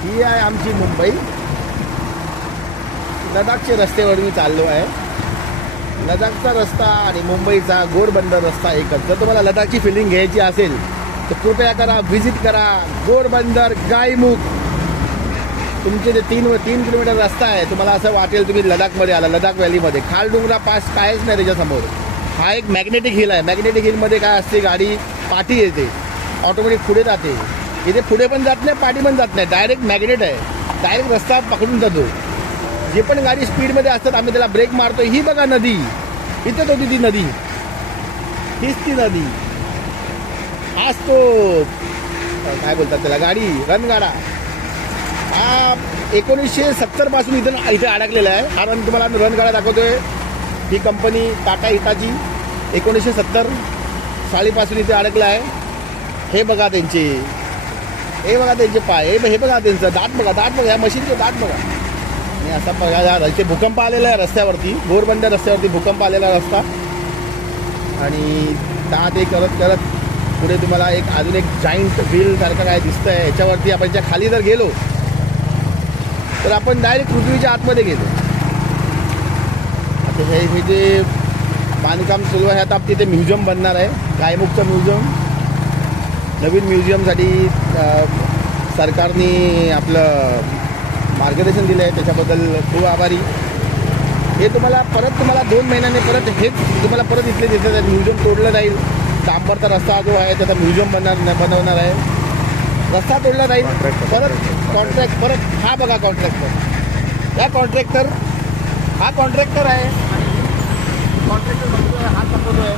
ही आहे आमची मुंबई. लडाखच्या रस्त्यावर मी चाललो आहे. लडाखचा रस्ता आणि मुंबईचा घोडबंदर रस्ता एकच. जर तुम्हाला लडाखची फिलिंग घ्यायची असेल तर कृपया करा, व्हिजिट करा घोडबंदर गायमुख. तुमचे जे 3 किलोमीटर रस्ता आहे, तुम्हाला असं वाटेल तुम्ही लडाखमध्ये आला. लडाख व्हॅलीमध्ये खालडुंगरा पास कायच नाही त्याच्यासमोर. हा एक मॅग्नेटिक हिल आहे. मॅग्नेटिक हिलमध्ये काय असते, गाडी पाठी येते, ऑटोमॅटिक पुढे जाते. इथे पुढे पण जात नाही, पाठी पण जात नाही, डायरेक्ट मॅग्नेट आहे. डायरेक्ट रस्ता पकडून जातो. जे पण गाडी स्पीडमध्ये असतात आम्ही त्याला ब्रेक मारतो. ही बघा नदी, इथेच होती ती नदी, हीच ती नदी. हाच तो काय बोलतात त्याला, गाडी रणगाडा. हा 1970 पासून इथे अडकलेला आहे. हा तुम्हाला रणगाडा दाखवतोय. ही कंपनी टाटा हिटाची 1970 सालीपासून इथे अडकला आहे. हे बघा त्यांचे, हे बघा त्यांचे पाय, हे बघा त्यांचं दात बघा, या मशीनचे दात बघा. आणि असा बघा इथे भूकंप आलेला आहे रस्त्यावरती, घोडबंदर रस्त्यावरती भूकंप आलेला रस्ता. आणि दात हे करत करत पुढे तुम्हाला अजून एक जाईंट व्हील सारखं काय दिसतंय. ह्याच्यावरती आपण ज्या खाली जर गेलो तर आपण डायरेक्ट पृथ्वीच्या आतमध्ये गेलो. आता हे जे बांधकाम सुरू आहे, आता तिथे म्युझियम बनणार आहे, गायमुखचं म्युझियम. नवीन म्युझियमसाठी सरकारने आपलं मार्गदर्शन दिलं आहे, त्याच्याबद्दल खूप आभारी. हे तुम्हाला 2 महिन्याने हेच तुम्हाला इथले दिसत आहे. म्युझियम तोडलं जाईल. डांबरचा रस्ता जो आहे त्याचा म्युझियम बनवणार आहे. रस्ता तोडला जाईल, कॉन्ट्रॅक्ट हा बघा कॉन्ट्रॅक्टर. हा कॉन्ट्रॅक्टर आहे. कॉन्ट्रॅक्टर हात दाखवतो आहे.